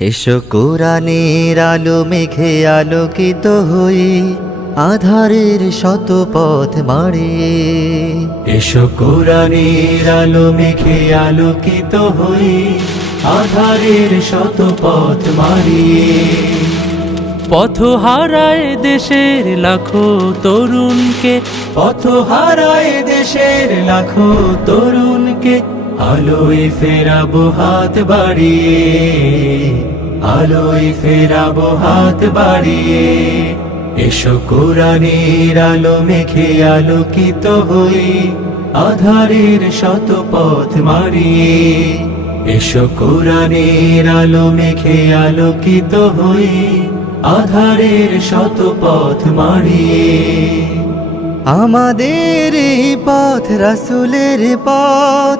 এসো কোরআনের আলো মেঘে আলোকিত হই আধারের শত পথ মারিয়ে এসো কোরআনের আলো মেঘে আলোকিত হই আধারের শত পথ মারিয়ে পথ হারায় দেশের লাখো তরুণকে পথ হারায় দেশের লাখো তরুণকে আলোয় ফেরাবো হাত বাড়িয়ে, আলোয় ফেরাবো হাত বাড়িয়ে। এসো কোরআনের আলো মেঘে আলোকিত হই, আধারের শত পথ মারিয়ে। এসো কোরআনের আলো মেঘে আলোকিত হই, আধারের শত পথ মারিয়ে। আমাদের পথ রাসুলের পথ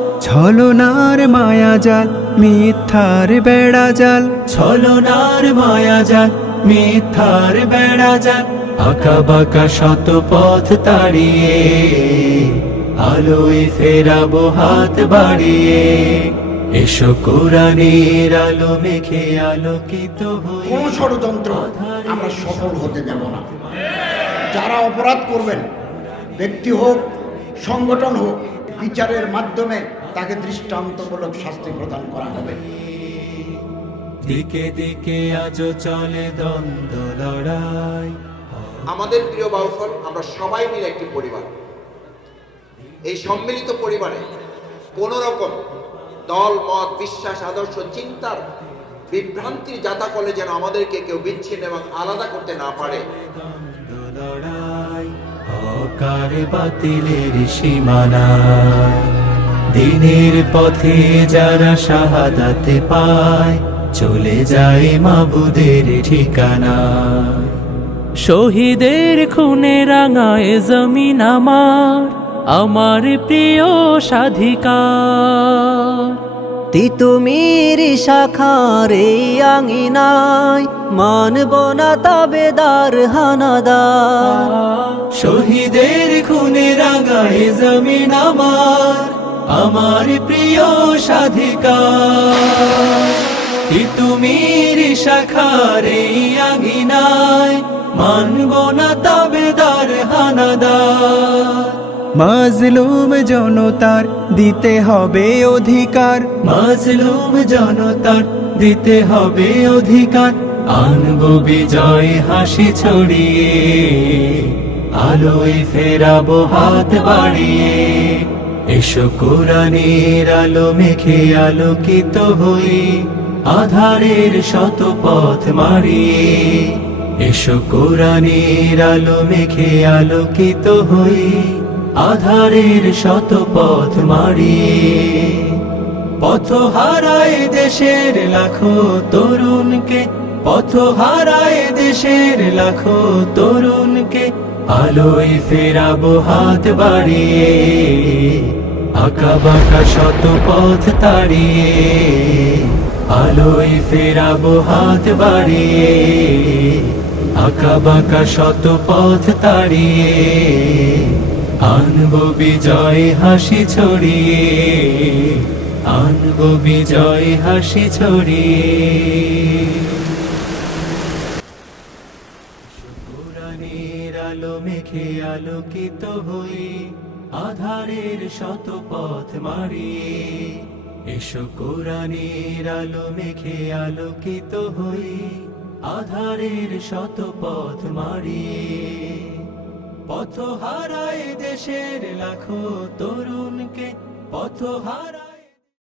ছলনার মায়া জাল মিথ্যার বেড়া জাল। ছলনার মায়া যান মিথ্যার বেড়া যান আঁকা বাঁকা শত পথ তাড়িয়ে আলোয় ফেরাবো হাত বাড়িয়ে। এসো কোরআনের আলো মেখে আলোকিত হই কোন ষড়যন্ত্র আমরা সফল হতে দেব না। যারা অপরাধ করবেন ব্যক্তি হোক সংগঠন হোক বিচারের মাধ্যমে তাকে দৃষ্টান্তমূলক শাস্তি প্রদান করা হবে। দিকে দিকে আজও চলে দ্বন্দ্ব লড়াই। আমাদের প্রিয় বাউফল আমরা সবাই মিলে একটি পরিবার। এই সম্মিলিত পরিবারে কোনো রকম দল মত বিশ্বাস আদর্শ চিন্তার বিভ্রান্তির জাতাকলে যেন আমাদেরকে কেউ বিচ্ছিন্ন এবং আলাদা করতে না পারে। দ্বন্দ্ব লড়াই হকার বাতিলের সীমানায়। দিনের পথে যারা শাহাদাতে পায়, চলে যায় মাবুদের ঠিকানা শহীদের খুনে রাঙায় জমিন আমার আমার প্রিয় সাধিকার। তিতুমির শাখার এই আঙিনায় মানব না তাবেদার হানাদার। শহীদের খুনে রাঙায় জমিন আমার আমার প্রিয় সাধিকার কি তুমি শাখারে আঙিনায় মানব না তাবেদার হানাদার মাজলুম জনতার দিতে হবে অধিকার। মাজলুম জনতার দিতে হবে অধিকার। আনব বিজয় হাসি ছড়িয়ে আলোয় ফেরাবো হাত বাড়িয়ে। এসো কোরআনের আলো মেঘে আলোকিত হই আধারের শত পথ মারিয়ে। এসো কোরআনের আলো মেঘে আলোকিত হই আধারের শত পথ মারিয়ে। পথ হারায় দেশের লাখো তরুণকে পথ হারায় দেশের লাখো তরুণকে আলোয় ফেরাবো হাত বাড়িয়ে। আঁকা বাঁকা শত পথ তাড়িয়ে। আলোয় ফেরাবো হাত বাড়িয়ে। আঁকা বাঁকা শত পথ তাড়িয়ে। আনব বিজয় হাসি ছড়িয়ে। আনব বিজয় হাসি ছড়িয়ে কোরআনের আলো মেঘে আলোকিত হই, আধারের শত পথ মারিয়ে। এসো কোরআনের আলো মেঘে আলোকিত হই, আধারের শত পথ মারিয়ে। পথ হারায় দেশের লাখো তরুণকে, পথ হারায়